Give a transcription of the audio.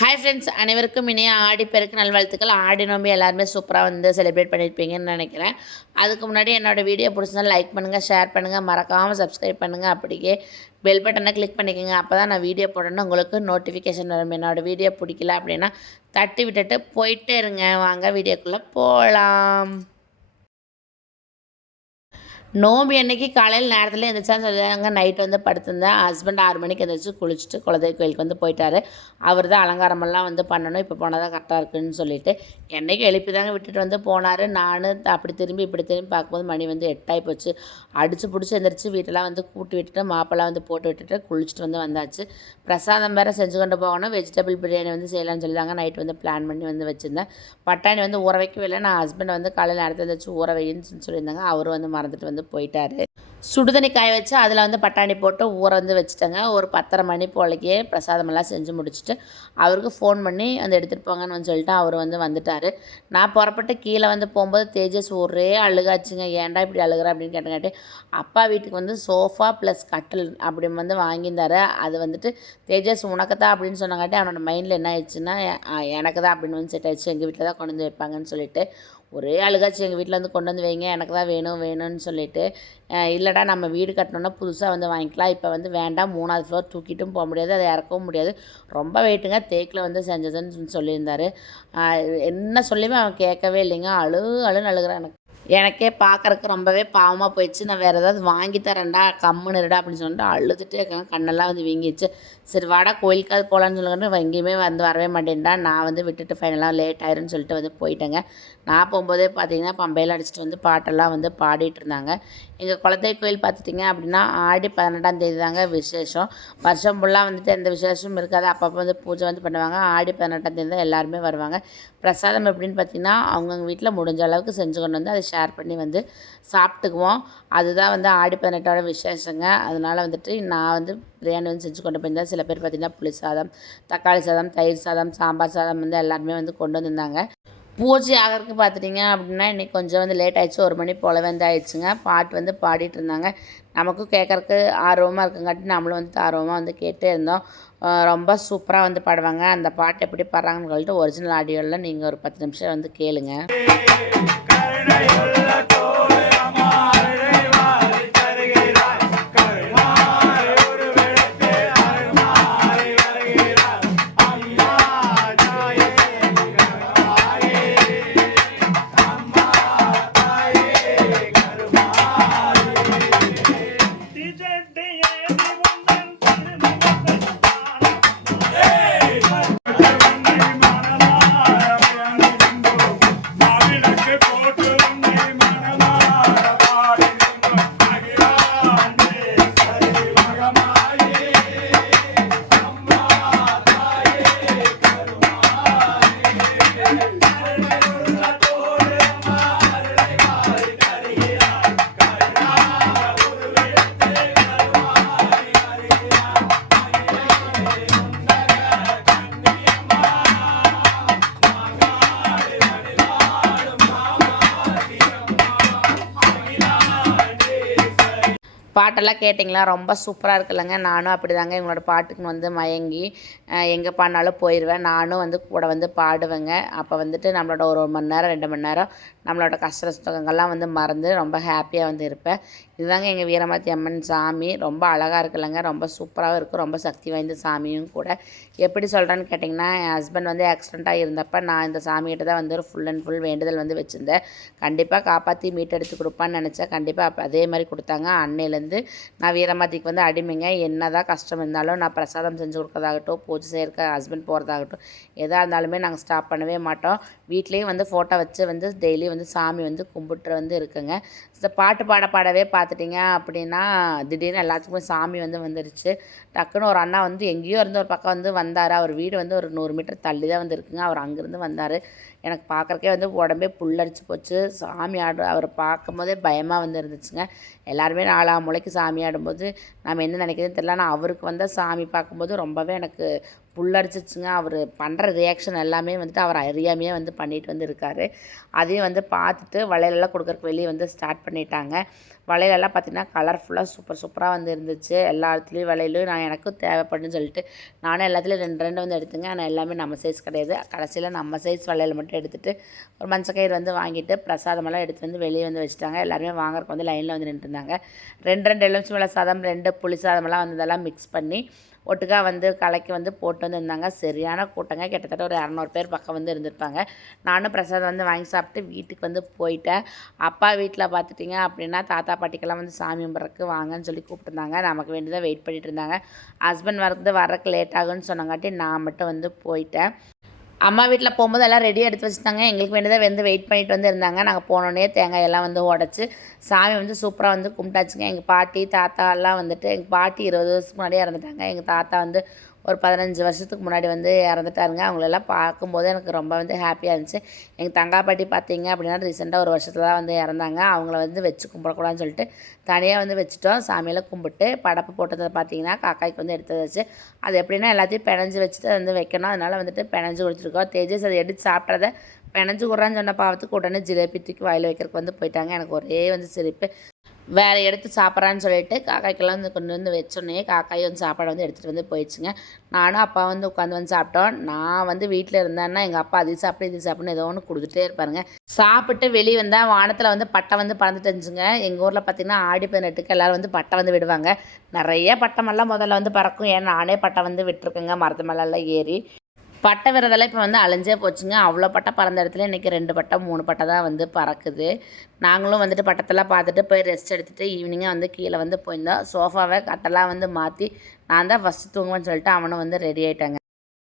Hi friends, அனைவருக்கும் இனிய ஆடிப்பெருக்கு நல்வாழ்த்துக்கள். ஆடி நோம்பி எல்லாருமே சூப்பராக வந்து செலிப்ரேட் பண்ணியிருப்பீங்கன்னு நினைக்கிறேன். அதுக்கு முன்னாடி என்னோடய வீடியோ பிடிச்சிருந்தா லைக் பண்ணுங்கள், ஷேர் பண்ணுங்கள், மறக்காமல் சப்ஸ்கிரைப் பண்ணுங்கள். அப்படியே பெல் பட்டனை கிளிக் பண்ணிக்கோங்க. அப்போ தான் நான் வீடியோ போடணும்னு உங்களுக்கு நோட்டிஃபிகேஷன் வரும். என்னோடய வீடியோ பிடிக்கல அப்படின்னா தட்டி விட்டுட்டு போயிட்டே இருங்க. வாங்க வீடியோக்குள்ளே போகலாம். நோம்பி அன்னைக்கு காலையில் நேரத்தில் எழுந்திரிச்சான்னு சொல்லுவாங்க. நைட்டு வந்து படுத்திருந்தேன். ஹஸ்பண்ட் 6 மணிக்கு எழுந்திரிச்சு குளிச்சுட்டு குலதெய்வ கோயிலுக்கு வந்து போயிட்டார். அவர் தான் அலங்காரமெல்லாம் வந்து பண்ணணும். இப்போ போனால் தான் கரெக்டாக இருக்குதுன்னு சொல்லிட்டு என்னைக்கு எழுப்பி தாங்க விட்டுட்டு வந்து போனார். நான் அப்படி திரும்பி இப்படி திரும்பி பார்க்கும்போது மணி வந்து 8 ஆகி போச்சு. அடித்து பிடிச்சி எழுந்திரிச்சு வீட்டெல்லாம் வந்து கூட்டி விட்டுட்டு மாப்பெல்லாம் வந்து போட்டு விட்டுட்டு குளிச்சுட்டு வந்து வந்தாச்சு. பிரசாதம் வேறு செஞ்சு கொண்டு போகணும். வெஜிடபிள் பிரியாணி வந்து செய்யலாம்னு சொல்லி தாங்க நைட்டு வந்து பிளான் பண்ணி வந்து வச்சுருந்தேன். பட்டாணி வந்து ஊற வைக்கவே இல்லை. நான் ஹஸ்பண்ட் வந்து காலையில் நேரத்தில் எழுந்திரிச்சு ஊற வைன்னு சொல்லியிருந்தாங்க. அவர் வந்து மறந்துட்டு வந்து போயிட்டார். சுடுதண்ணி காய வச்சு அதில் வந்து பட்டாணி போட்டு ஊற வந்து வச்சுட்டேங்க. ஒரு 10:30 மணி போலக்கே பிரசாதமெல்லாம் செஞ்சு முடிச்சுட்டு அவருக்கு ஃபோன் பண்ணி வந்து எடுத்துகிட்டு போங்கன்னு வந்து சொல்லிட்டு அவர் வந்து வந்துட்டார். நான் புறப்பட்டு கீழே வந்து போகும்போது தேஜஸ் ஒரே அழுகாச்சுங்க. ஏன்டா இப்படி அழுகிற அப்படின்னு கேட்டங்காட்டி அப்பா வீட்டுக்கு வந்து சோஃபா ப்ளஸ் கட்டில் அப்படி வந்து வாங்கியிருந்தார். அது வந்துட்டு தேஜஸ் உனக்கு தான் அப்படின்னு சொன்னங்காட்டி அவனோட மைண்டில் என்ன ஆயிடுச்சுன்னா எனக்கு தான் அப்படின்னு வந்து செட் ஆயிடுச்சு. எங்கள் வீட்டில் தான் கொண்டு வந்து வைப்பாங்கன்னு சொல்லிட்டு ஒரே அழுகாச்சு. எங்கள் வீட்டில் வந்து கொண்டு வந்து வைங்க, எனக்கு தான் வேணும்னு சொல்லிட்டு. இல்லைடா நம்ம வீடு கட்டணுன்னா புதுசாக வந்து வாங்கிக்கலாம், இப்போ வந்து வேண்டாம், 3வது ஃப்ளோர் தூக்கிட்டும் போக முடியாது, அதை இறக்கவும் முடியாது, ரொம்ப வெயிட்டுங்க, தேக்கில் வந்து செஞ்சதுன்னு சொல்லியிருந்தார். என்ன சொல்லியுமே அவன் கேட்கவே இல்லைங்க. அழுன்னு அழுகிறான். எனக்கே பார்க்குறக்கு ரொம்பவே பாவமாக போயிடுச்சு. நான் வேறு ஏதாவது வாங்கி தரேன்டா, கம்முன்னு இருடா அப்படின்னு சொல்லிட்டு அழுதுகிட்டே இருக்காங்க. கண்ணெல்லாம் வந்து வீங்கிடுச்சு. சரி வாடா கோயிலுக்காவது போகலான்னு சொல்லுங்கன்னு எங்கேயுமே வந்து வரவே மாட்டேன்டா. நான் வந்து விட்டுட்டு ஃபைனலாக லேட் ஆயிருன்னு சொல்லிட்டு வந்து போயிட்டேங்க. நான் போகும்போதே பார்த்தீங்கன்னா பம்பையில் அடிச்சுட்டு வந்து பாட்டெல்லாம் வந்து பாடிட்டு இருந்தாங்க. எங்கள் குலதெய்வ கோயில் பார்த்துட்டிங்க அப்படின்னா ஆடி 18ஆம் தேதி தாங்க விசேஷம். வருஷம் ஃபுல்லாக வந்துட்டு எந்த விசேஷமும் இருக்காது. அப்பப்போ வந்து பூஜை வந்து பண்ணுவாங்க. ஆடி 18ஆம் தேதி தான் எல்லாருமே வருவாங்க. பிரசாதம் எப்படின்னு பார்த்தீங்கன்னா அவங்கவுங்க வீட்டில் முடிஞ்ச அளவுக்கு செஞ்சு கொண்டு வந்து அதை ஷேர் பண்ணி வந்து சாப்பிட்டுக்குவோம். அதுதான் வந்து ஆடி 18ஓட விசேஷங்க. அதனால் வந்துட்டு நான் வந்து பிரியாணி வந்து செஞ்சு கொண்டு போயிருந்தேன். சில பேர் பார்த்திங்கன்னா புளி சாதம், தக்காளி சாதம், தயிர் சாதம், சாம்பார் சாதம் வந்து எல்லாருமே வந்து கொண்டு வந்திருந்தாங்க. பூஜை ஆகிறதுக்கு பார்த்துட்டிங்க அப்படின்னா இன்றைக்கி கொஞ்சம் வந்து லேட் ஆகிடுச்சு. 1 மணி போல் வந்து ஆயிடுச்சுங்க. பாட்டு வந்து பாடிட்டு இருந்தாங்க. நமக்கும் கேட்குறக்கு ஆர்வமாக இருக்குங்காட்டி நம்மளும் வந்து ஆர்வமாக வந்து கேட்டே இருந்தோம். ரொம்ப சூப்பராக வந்து பாடுவாங்க. அந்த பாட்டு எப்படி பாடுறாங்கன்னு சொல்லிட்டு ஒரிஜினல் ஆடியோவில் நீங்கள் ஒரு 10 நிமிஷம் வந்து கேளுங்க. பாட்டெல்லாம் கேட்டிங்களா? ரொம்ப சூப்பராக இருக்குல்லங்க. நானும் அப்படி தாங்க எங்களோட பாட்டுக்கு வந்து மயங்கி எங்கே பாடினாலும் போயிடுவேன். நானும் வந்து கூட வந்து பாடுவேங்க. அப்போ வந்துட்டு நம்மளோட ஒரு மணி நேரம் 2 மணி நேரம் நம்மளோட கஷ்ட நஷ்டங்கள்லாம் வந்து மறந்து ரொம்ப ஹாப்பியாக வந்து இருப்பேன். இதுதாங்க எங்கள் வீரமாத்தி அம்மன் சாமி. ரொம்ப அழகாக இருக்குல்லங்க. ரொம்ப சூப்பராகவும் இருக்கும். ரொம்ப சக்தி வாய்ந்த சாமியும் கூட. எப்படி சொல்கிறேன்னு கேட்டிங்கன்னா என் ஹஸ்பண்ட் வந்து ஆக்சிடெண்ட்டாக இருந்தப்போ நான் இந்த சாமிகிட்ட தான் வந்து ஒரு ஃபுல் அண்ட் ஃபுல் வேண்டுதல் வந்து வச்சுருந்தேன். கண்டிப்பாக காப்பாற்றி மீட்டெடுத்து கொடுப்பான்னு நினச்சேன். கண்டிப்பாக அதே மாதிரி கொடுத்தாங்க. அன்னையிலேருந்து நான் வீரமாத்திக்கு வந்து அடிமைங்க. என்ன தான் கஷ்டம் இருந்தாலும் நான் பிரசாதம் செஞ்சு கொடுக்கறதாகட்டும், பூஜை செய்யறதுக்கு ஹஸ்பண்ட் போகிறதாகட்டும், எதாக இருந்தாலுமே நாங்கள் ஸ்டாப் பண்ணவே மாட்டோம். வீட்லேயும் வந்து ஃபோட்டோ வச்சு வந்து டெய்லி வந்து சாமி வந்து கும்பிட்டு வந்து இருக்குங்க. இந்த பாட்டு பாடவே பார்த்துட்டிங்க அப்படின்னா திடீர்னு எல்லாத்துக்குமே சாமி வந்து வந்துருச்சு. டக்குன்னு ஒரு அண்ணா வந்து எங்கேயோ இருந்து ஒரு பக்கம் வந்து வந்தார். அவர் வீடு வந்து ஒரு 100 மீட்டர் தள்ளி தான் வந்து இருக்குங்க. அவர் அங்கேருந்து வந்தார். எனக்கு பார்க்குறக்கே வந்து உடம்பே புல்லரிச்சு போச்சு. சாமி அவரை பார்க்கும்போதே பயமாக வந்து இருந்துச்சுங்க. எல்லாருமே 4 மூளைக்கு சாமி ஆடும்போது நம்ம என்ன நினைக்கிறதுன்னு தெரியல. ஆனால் அவருக்கு வந்தால் சாமி பார்க்கும்போது ரொம்பவே எனக்கு புல்லரிச்சிச்சுங்க. அவர் பண்ணுற ரியாக்ஷன் எல்லாமே வந்துட்டு அவர் அறியாமையே வந்து பண்ணிட்டு வந்து இருக்கார். அதையும் வந்து பார்த்துட்டு வளையலெல்லாம் கொடுக்குறக்கு வெளியே வந்து ஸ்டார்ட் பண்ணிட்டாங்க. வளையலெல்லாம் பார்த்திங்கன்னா கலர்ஃபுல்லாக சூப்பராக வந்து இருந்துச்சு. எல்லா இடத்துலையும் வளையலும் நான் எனக்கும் தேவைப்படுன்னு சொல்லிட்டு நானும் எல்லாத்துலேயும் 2 வந்து எடுத்துங்க. ஆனால் எல்லாமே நம்ம சைஸ் கிடையாது. கடைசியில் நம்ம சைஸ் வளையல் மட்டும் எடுத்துகிட்டு ஒரு மஞ்சக்கயிறு வந்து வாங்கிட்டு பிரசாதமெல்லாம் எடுத்து வந்து வெளியே வந்து வச்சுட்டாங்க. எல்லாருமே வாங்குறதுக்கு வந்து லைனில் வந்து நின்றுருந்தாங்க. 2 எலுமிச்சம்பழ சாதம், 2 புளி சாதமெல்லாம் வந்து இதெல்லாம் மிக்ஸ் பண்ணி ஒட்டுக்கா வந்து கலக்கி வந்து போட்டு வந்து இருந்தாங்க. சரியான கூட்டங்க, கிட்டத்தட்ட ஒரு 200 பேர் பக்கம் வந்து இருந்திருப்பாங்க. நானும் பிரசாதம் வந்து வாங்கி சாப்பிட்டு வீட்டுக்கு வந்து போயிட்டேன். அப்பா வீட்டில் பார்த்துட்டிங்க அப்படின்னா தாத்தா பாட்டிக்கெல்லாம் வந்து சாமி கும்பிட்றதுக்கு வாங்கன்னு சொல்லி கூப்பிட்டுருந்தாங்க. நமக்கு வேண்டியதாக வெயிட் பண்ணிகிட்டு இருந்தாங்க. ஹஸ்பண்ட் வர்றதுக்கு லேட் ஆகுன்னு சொன்னங்காட்டி நான் மட்டும் வந்து போயிட்டேன். அம்மா வீட்டில் போகும்போது எல்லாம் ரெடியாக எடுத்து வச்சுட்டாங்க. எங்களுக்கு வேண்டியதாக வந்து வெயிட் பண்ணிட்டு வந்து இருந்தாங்க. நாங்கள் போனோடனே தேங்காய் எல்லாம் வந்து உடச்சி சாமி வந்து சூப்பராக வந்து கும்பிட்டாச்சுங்க. எங்கள் பாட்டி தாத்தா எல்லாம் வந்துட்டு, எங்கள் பாட்டி 20 வருஷத்துக்கு முன்னாடியே இறந்துட்டாங்க. எங்கள் தாத்தா வந்து ஒரு 15 வருஷத்துக்கு முன்னாடி வந்து இறந்துட்டாருங்க. அவங்களெல்லாம் பார்க்கும்போது எனக்கு ரொம்ப வந்து ஹாப்பியாக இருந்துச்சு. எங்கள் தங்கா பாட்டி பார்த்தீங்க அப்படின்னா ரீசெண்டாக ஒரு வருஷத்துல தான் வந்து இறந்தாங்க. அவங்கள வந்து வச்சு கும்பிடக்கூடாதுன்னு சொல்லிட்டு தனியாக வந்து வச்சுட்டோம். சாமியெல்லாம் கும்பிட்டு படப்பு போட்டதை பார்த்தீங்கன்னா காக்காய்க்கு வந்து எடுத்து வச்சு அது எப்படின்னா எல்லாத்தையும் பிணைஞ்சு வச்சுட்டு வந்து வைக்கணும். அதனால் வந்துட்டு பிணைஞ்சு கொடுத்துருக்கோம். தேஜஸ் அதை எடுத்து சாப்பிட்றத பிணைஞ்சு கொடுறான்னு சொன்ன பாவத்துக்கு உடனே ஜிலேபி தூக்கி வாயில் வைக்கிறதுக்கு வந்து போயிட்டாங்க. எனக்கு ஒரே வந்து சிரிப்பு. வேறு எடுத்து சாப்பிட்றான்னு சொல்லிட்டு காக்காய்க்கெல்லாம் வந்து கொண்டு வந்து வச்சோன்னே காக்காய் வந்து சாப்பாடு வந்து எடுத்துகிட்டு வந்து போயிடுச்சுங்க. நானும் அப்பா வந்து உட்காந்து வந்து சாப்பிட்டோம். நான் வந்து வீட்டில் இருந்தேன்னா எங்கள் அப்பா அது சாப்பிட்டு இது சாப்பிட்னு ஏதோ ஒன்று கொடுத்துட்டே இருப்பாருங்க. சாப்பிட்டு வெளியே வந்தால் வானத்தில் வந்து பட்டை வந்து பறந்துட்டு இருந்துச்சுங்க. எங்கள் ஊரில் பார்த்திங்கன்னா ஆடி 18க்கு எல்லோரும் வந்து பட்டை வந்து விடுவாங்க. நிறைய பட்டமெல்லாம் முதல்ல வந்து பறக்கும். ஏன்னா நானே பட்டை வந்து விட்டுருக்கேங்க மரத்து மேலெல்லாம் ஏறி. பட்டை விரதெல்லாம் இப்போ வந்து அழிஞ்சே போச்சுங்க. அவ்வளோ பட்டை பறந்த இடத்துல இன்றைக்கி 2 பட்டை 3 பட்டை தான் வந்து பறக்குது. நாங்களும் வந்துட்டு பட்டத்தெல்லாம் பார்த்துட்டு போய் ரெஸ்ட் எடுத்துகிட்டு ஈவினிங்காக வந்து கீழே வந்து போயிருந்தோம். சோஃபாவை கட்டெல்லாம் வந்து மாற்றி நான் தான் ஃபஸ்ட்டு தூங்குவேன்னு சொல்லிட்டு அவனும் வந்து ரெடி ஆகிட்டாங்க.